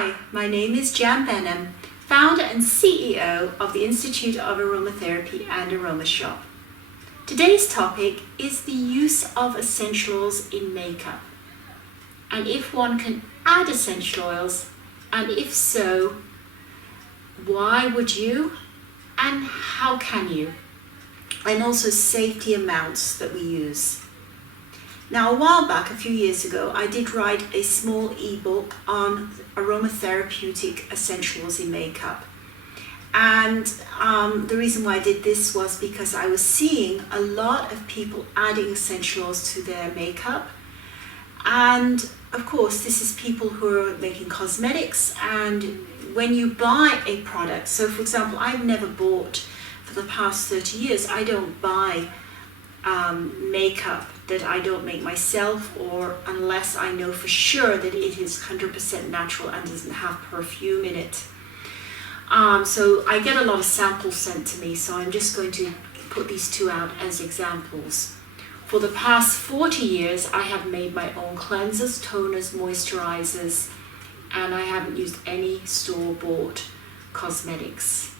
Hi, my name is Jan Benham, founder and CEO of the Institute of Aromatherapy and Aroma Shop. Today's topic is the use of essential oils in makeup, and if one can add essential oils, and if so, why would you and how can you, and also safety amounts that we use. Now, a while back, a few years ago, I did write a small ebook on aromatherapeutic essentials in makeup. And the reason why I did this was because I was seeing a lot of people adding essential oils to their makeup. And of course, this is people who are making cosmetics. And when you buy a product, so for example, I've never bought, for the past 30 years, I don't buy makeup that I don't make myself, or unless I know for sure that it is 100% natural and doesn't have perfume in it. So I get a lot of samples sent to me, so I'm just going to put these two out as examples. For the past 40 years, I have made my own cleansers, toners, moisturizers, and I haven't used any store-bought cosmetics.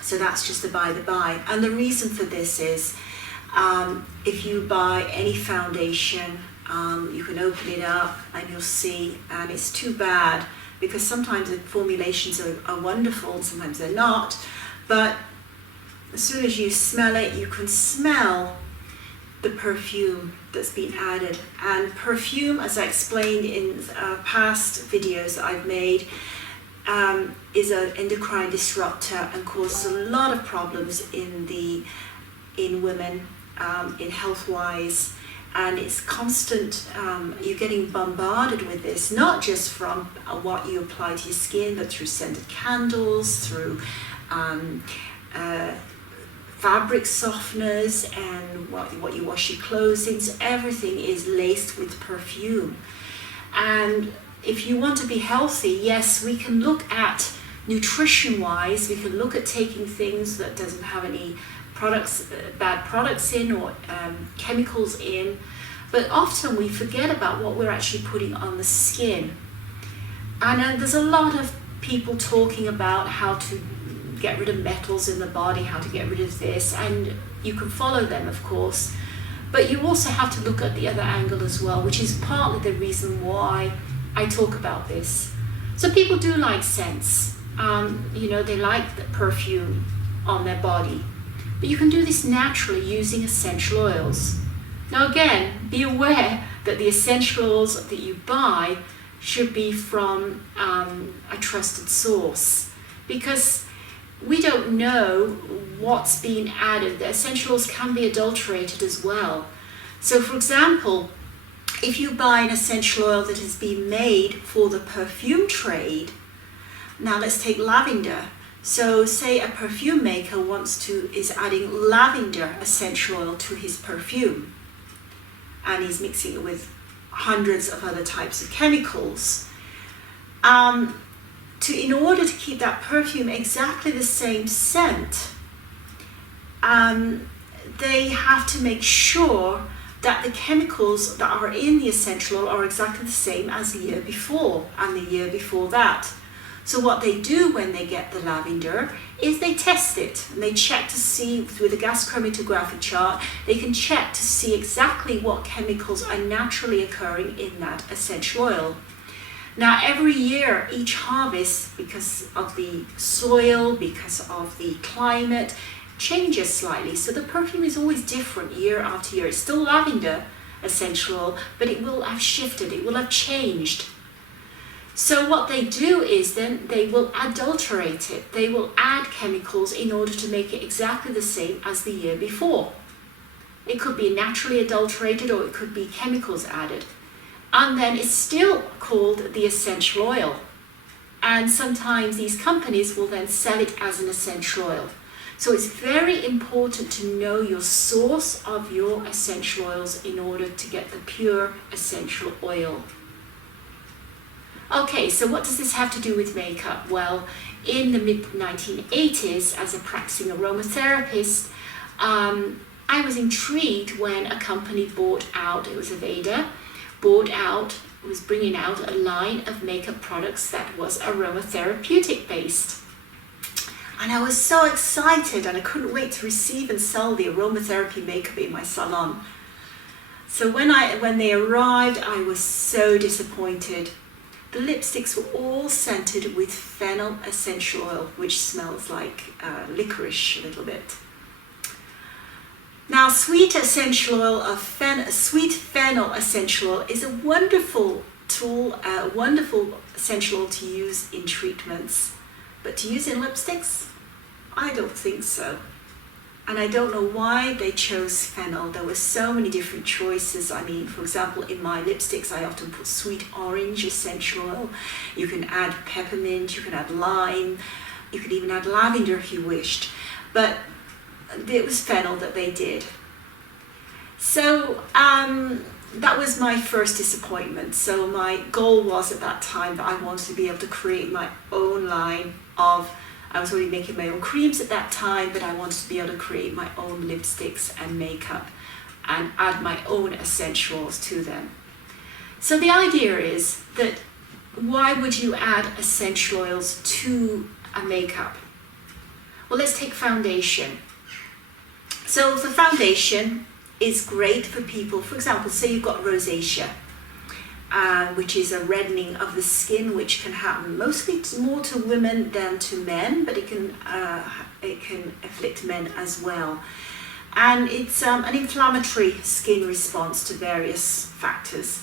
So that's just a by the by. And the reason for this is, if you buy any foundation, you can open it up and you'll see, and it's too bad because sometimes the formulations are wonderful and sometimes they're not, but as soon as you smell it, you can smell the perfume that's been added. And perfume, as I explained in past videos that I've made, is an endocrine disruptor and causes a lot of problems in women, in health-wise, and it's constant. You're getting bombarded with this, not just from what you apply to your skin, but through scented candles, through fabric softeners, and what you wash your clothes in. So everything is laced with perfume. And if you want to be healthy, yes, we can look at nutrition-wise, we can look at taking things that doesn't have any bad products in, or chemicals in, but often we forget about what we're actually putting on the skin. And there's a lot of people talking about how to get rid of metals in the body, how to get rid of this, and you can follow them, of course, but you also have to look at the other angle as well, which is partly the reason why I talk about this. So people do like scents, they like the perfume on their body. But you can do this naturally using essential oils. Now again, be aware that the essential oils that you buy should be from a trusted source, because we don't know what's being added. The essential oils can be adulterated as well. So for example, if you buy an essential oil that has been made for the perfume trade, now let's take lavender. So say a perfume maker is adding lavender essential oil to his perfume, and he's mixing it with hundreds of other types of chemicals. In order to keep that perfume exactly the same scent, they have to make sure that the chemicals that are in the essential oil are exactly the same as the year before and the year before that. So what they do when they get the lavender is they test it, and they check to see, through the gas chromatography chart, they can check to see exactly what chemicals are naturally occurring in that essential oil. Now every year, each harvest, because of the soil, because of the climate, changes slightly. So the perfume is always different year after year. It's still lavender essential oil, but it will have shifted, it will have changed. So what they do is then they will adulterate it. They will add chemicals in order to make it exactly the same as the year before. It could be naturally adulterated, or it could be chemicals added. And then it's still called the essential oil. And sometimes these companies will then sell it as an essential oil. So it's very important to know your source of your essential oils in order to get the pure essential oil. Okay, so what does this have to do with makeup? Well, in the mid-1980s, as a practicing aromatherapist, I was intrigued when a company bought out, it was Aveda, was bringing out a line of makeup products that was aromatherapeutic based. And I was so excited and I couldn't wait to receive and sell the aromatherapy makeup in my salon. So when they arrived, I was so disappointed. The lipsticks were all scented with Fennel essential oil, which smells like licorice a little bit. Now, sweet Fennel essential oil is a wonderful tool, a wonderful essential oil to use in treatments, but to use in lipsticks, I don't think so. And I don't know why they chose Fennel. There were so many different choices. I mean, for example, in my lipsticks, I often put sweet orange essential oil. You can add peppermint, you can add lime, you could even add lavender if you wished. But it was Fennel that they did. So that was my first disappointment. So my goal was at that time that I wanted to be able to create my own line of, I was already making my own creams at that time, but I wanted to be able to create my own lipsticks and makeup and add my own essentials to them. So the idea is that why would you add essential oils to a makeup? Well, let's take foundation. So the foundation is great for people, for example, say you've got rosacea, which is a reddening of the skin, which can happen mostly more to women than to men, but it can afflict men as well. And it's an inflammatory skin response to various factors.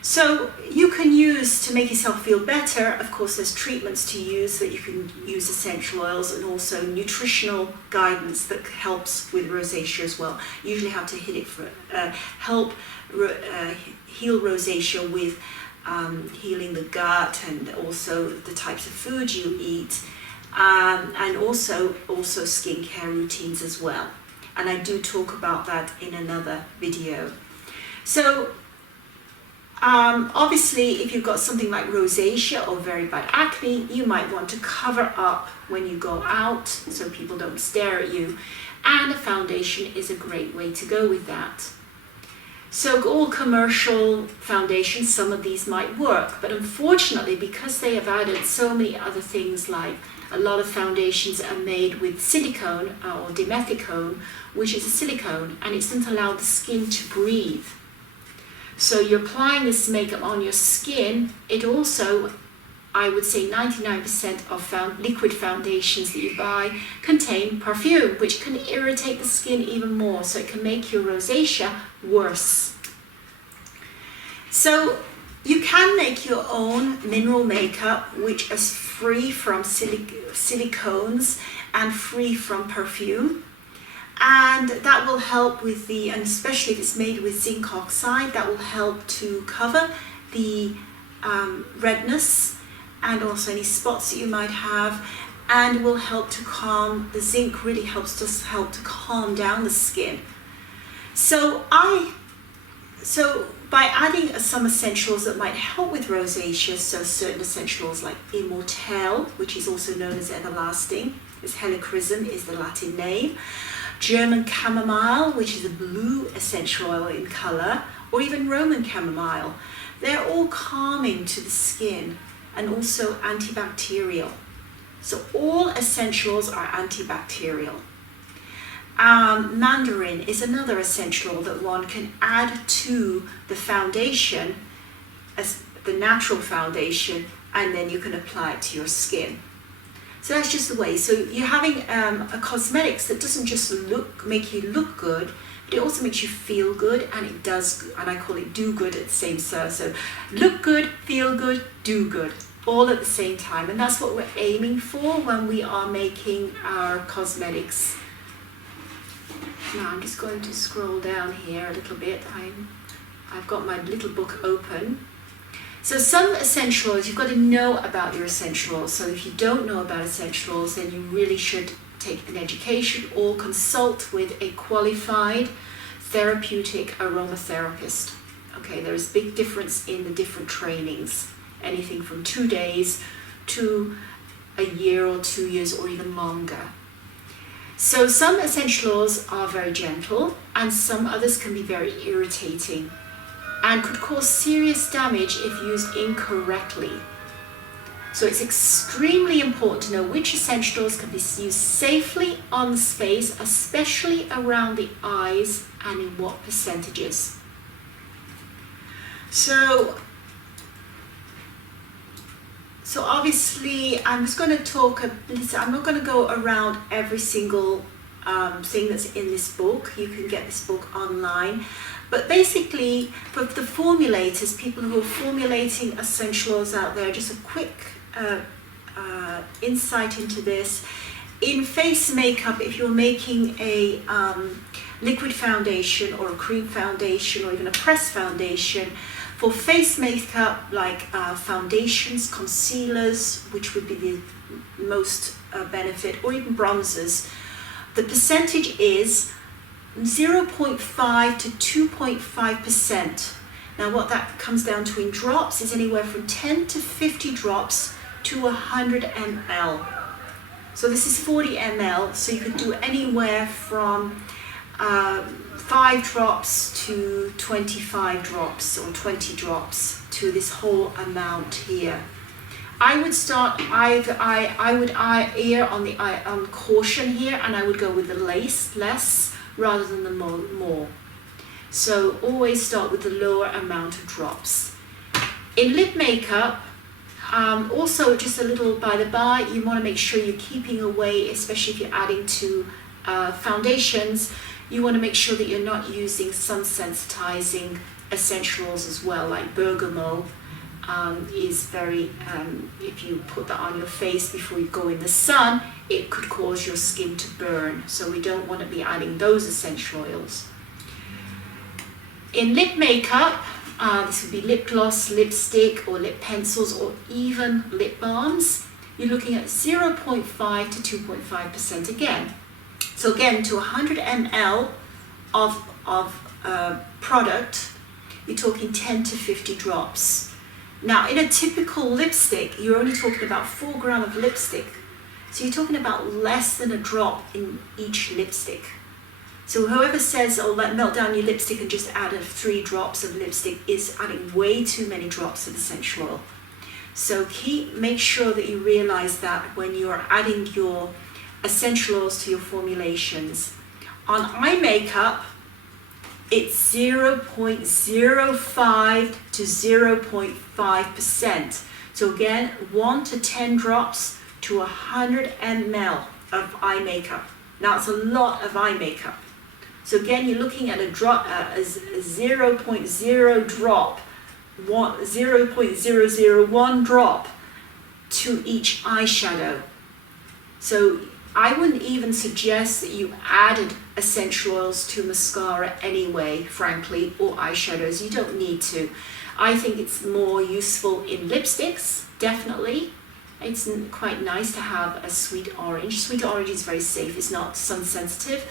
So you can use, to make yourself feel better, of course there's treatments to use that you can use essential oils, and also nutritional guidance that helps with rosacea as well. You usually have to help heal rosacea with healing the gut and also the types of food you eat, and also skincare routines as well. And I do talk about that in another video. So obviously, if you've got something like rosacea or very bad acne, you might want to cover up when you go out so people don't stare at you. And a foundation is a great way to go with that. So all commercial foundations, some of these might work, but unfortunately, because they have added so many other things, like a lot of foundations are made with silicone or dimethicone, which is a silicone, and it doesn't allow the skin to breathe. So you're applying this makeup on your skin. It also, I would say 99% of liquid foundations that you buy contain perfume, which can irritate the skin even more. So it can make your rosacea worse. So you can make your own mineral makeup, which is free from silicones and free from perfume. And that will help with and especially if it's made with zinc oxide, that will help to cover the redness and also any spots that you might have, and will help to calm. The zinc really helps to calm down the skin. So by adding some essentials that might help with rosacea, so certain essentials like Immortelle, which is also known as everlasting, is helichrysum is the Latin name. German chamomile, which is a blue essential oil in color, or even Roman chamomile. They're all calming to the skin and also antibacterial. So all essentials are antibacterial. Mandarin is another essential that one can add to the foundation as the natural foundation, and then you can apply it to your skin. So that's just the way. So you're having a cosmetics that doesn't just make you look good, but it also makes you feel good, and it does, and I call it do good at the same time. So look good, feel good, do good, all at the same time. And that's what we're aiming for when we are making our cosmetics. Now I'm just going to scroll down here a little bit. I've got my little book open. So some essential oils, you've got to know about your essential oils. So if you don't know about essential oils, then you really should take an education or consult with a qualified therapeutic aromatherapist. Okay, there's a big difference in the different trainings, anything from 2 days to a year or 2 years or even longer. So some essential oils are very gentle, and some others can be very irritating. and could cause serious damage if used incorrectly. So it's extremely important to know which essential oils can be used safely on the face, especially around the eyes, and in what percentages. So obviously I'm just going to talk, I'm not going to go around every single thing that's in this book. You can get this book online. But basically, for the formulators, people who are formulating essential oils out there, just a quick insight into this. In face makeup, if you're making a liquid foundation or a cream foundation or even a pressed foundation, for face makeup like foundations, concealers, which would be the most benefit, or even bronzers, the percentage is 0.5 to 2.5%. Now what that comes down to in drops is anywhere from 10 to 50 drops to 100 ml. So this is 40 ml, so you could do anywhere from 5 drops to 25 drops or 20 drops to this whole amount here. I would start, I would err on caution here, and I would go with the less rather than the more. So always start with the lower amount of drops. In lip makeup, also just a little by the by, you want to make sure you're keeping away, especially if you're adding to foundations, you want to make sure that you're not using sun sensitizing essential oils as well, like bergamot. Is very, if you put that on your face before you go in the sun, it could cause your skin to burn. So we don't want to be adding those essential oils. In lip makeup, this would be lip gloss, lipstick, or lip pencils, or even lip balms. You're looking at 0.5 to 2.5% again. So again, to 100 ml of product, you're talking 10 to 50 drops. Now, in a typical lipstick, you're only talking about 4 grams of lipstick. So you're talking about less than a drop in each lipstick. So whoever says, oh, melt down your lipstick and just add 3 drops of lipstick is adding way too many drops of essential oil. So make sure that you realize that when you're adding your essential oils to your formulations. On eye makeup, it's 0.05 to 0.5%. So again, 1 to 10 drops to 100 ml of eye makeup. Now it's a lot of eye makeup. So again, you're looking at a drop, a 0.0 drop, 0.001 drop to each eyeshadow. So I wouldn't even suggest that you added essential oils to mascara anyway, frankly, or eyeshadows. You don't need to. I think it's more useful in lipsticks, definitely. It's quite nice to have a sweet orange. Sweet orange is very safe. It's not sun sensitive,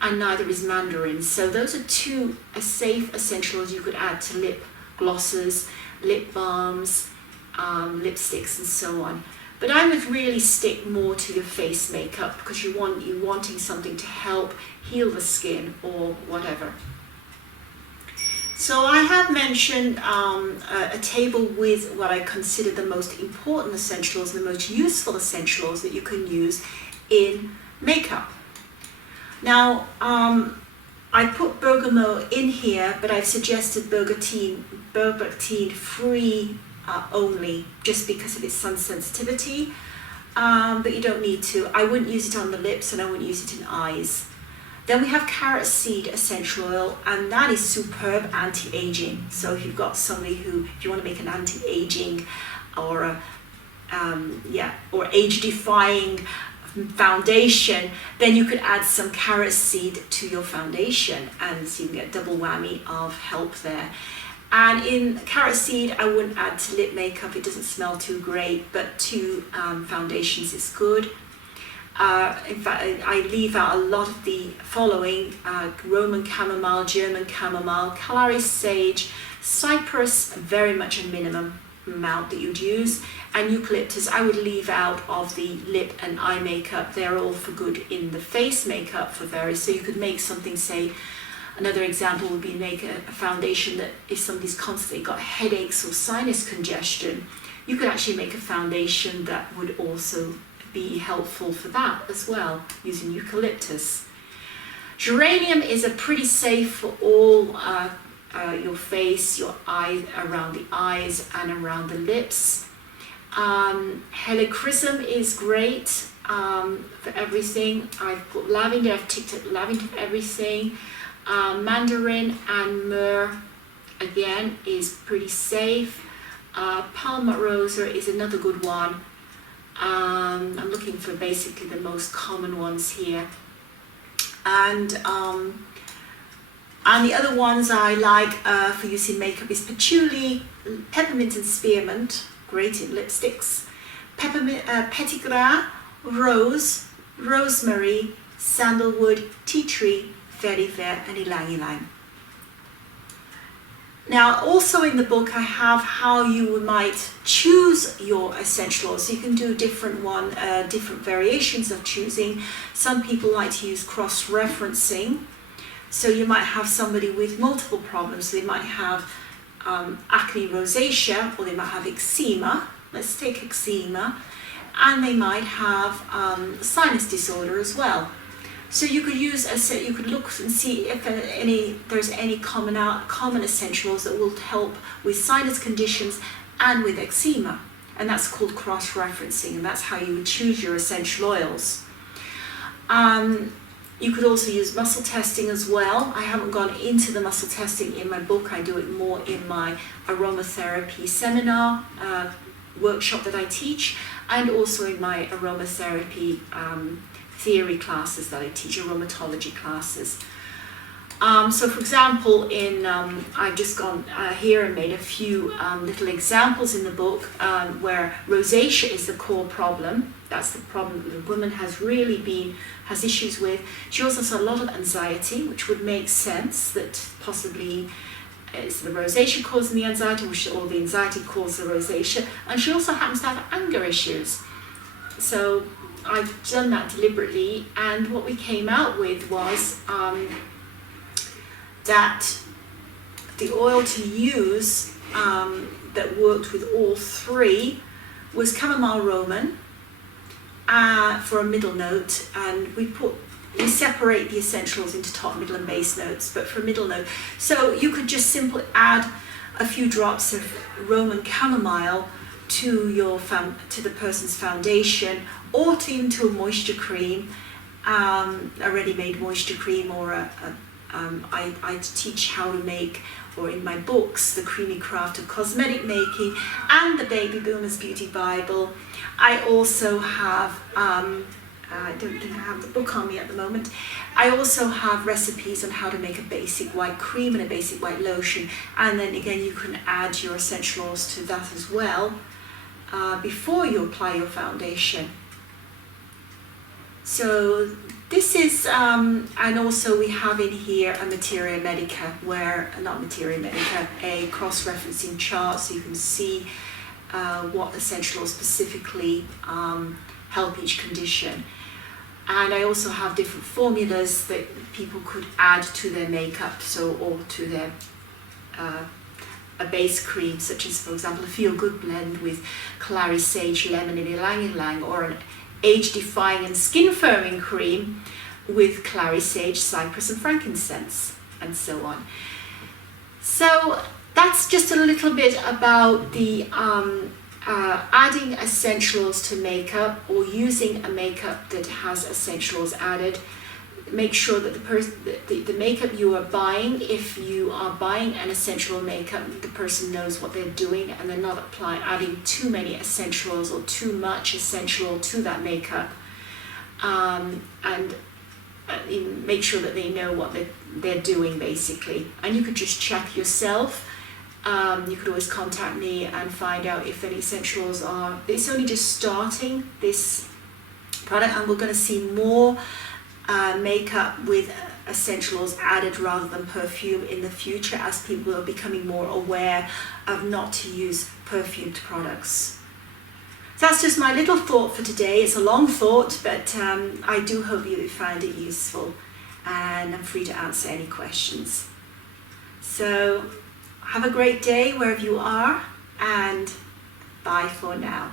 and neither is mandarin. So those are 2 safe essential oils you could add to lip glosses, lip balms, lipsticks, and so on. But I would really stick more to your face makeup because you're wanting something to help heal the skin or whatever. So I have mentioned a table with what I consider the most important essentials, the most useful essentials that you can use in makeup. Now, I put bergamot in here, but I've suggested berbertine free only, just because of its sun sensitivity, but you don't need to. I wouldn't use it on the lips, and I wouldn't use it in eyes. Then we have carrot seed essential oil, and that is superb anti-aging. So if you've got somebody if you want to make an anti-aging or or age-defying foundation, then you could add some carrot seed to your foundation, and so you can get double whammy of help there. And in carrot seed, I wouldn't add to lip makeup. It doesn't smell too great, but to foundations is good. In fact, I leave out a lot of the following: Roman chamomile, German chamomile, Calais sage, cypress, very much a minimum amount that you'd use, and eucalyptus I would leave out of the lip and eye makeup. They're all for good in the face makeup for various. So you could make something, say, Another example would be make a foundation that if somebody's constantly got headaches or sinus congestion, you could actually make a foundation that would also be helpful for that as well, using eucalyptus. Geranium is a pretty safe for all your face, your eye, around the eyes and around the lips. Helichrysum is great for everything. I've put lavender, I've ticked it lavender for everything. Mandarin and myrrh, again, is pretty safe. Palmarosa is another good one. I'm looking for basically the most common ones here. And the other ones I like for use in makeup is patchouli, peppermint and spearmint, great in lipsticks, peppermint, petitgrass, rose, rosemary, sandalwood, tea tree, vetiver and ylang ylang. Now also in the book I have how you might choose your essential oils. So you can do different variations of choosing. Some people like to use cross-referencing. So you might have somebody with multiple problems. They might have acne rosacea, or they might have eczema. Let's take eczema. And they might have sinus disorder as well. So you could you could look and see if there's any common essentials that will help with sinus conditions and with eczema, and that's called cross-referencing, and that's how you would choose your essential oils. You could also use muscle testing as well. I haven't gone into the muscle testing in my book. I do it more in my aromatherapy seminar workshop that I teach, and also in my aromatherapy theory classes that I teach, aromatology classes. So for example, I've just gone here and made a few little examples in the book where rosacea is the core problem. That's the problem that the woman has issues with. She also has a lot of anxiety, which would make sense that possibly it's the rosacea causing the anxiety, or the anxiety caused the rosacea. And she also happens to have anger issues. So I've done that deliberately, and what we came out with was that the oil to use that worked with all three was chamomile roman for a middle note, and we separate the essentials into top, middle and base notes, but for a middle note. So you could just simply add a few drops of Roman chamomile to the person's foundation, or even to a moisture cream, a ready-made moisture cream, or I teach how to make, or in my books, The Creamy Craft of Cosmetic Making and the Baby Boomers Beauty Bible. I also have, I don't think I have the book on me at the moment. I also have recipes on how to make a basic white cream and a basic white lotion, and then again you can add your essential oils to that as well before you apply your foundation. So this is, and also we have in here a Materia Medica, a cross-referencing chart, so you can see what essential oils specifically help each condition. And I also have different formulas that people could add to their makeup, or to their a base cream, such as, for example, a Feel Good blend with clary sage, lemon and ylang ylang, or an age-defying and skin-firming cream with clary sage, cypress and frankincense, and so on. So that's just a little bit about the adding essentials to makeup, or using a makeup that has essentials added. Make sure that the makeup you are buying, if you are buying an essential makeup, the person knows what they're doing, and they're not adding too many essentials or too much essential to that makeup. And make sure that they know what they're doing, basically. And you could just check yourself. You could always contact me and find out if any essentials are. It's only just starting this product, and we're going to see more makeup with essentials added rather than perfume in the future, as people are becoming more aware of not to use perfumed products. So that's just my little thought for today. It's a long thought, but I do hope you found it useful. and I'm free to answer any questions. So have a great day wherever you are, and bye for now.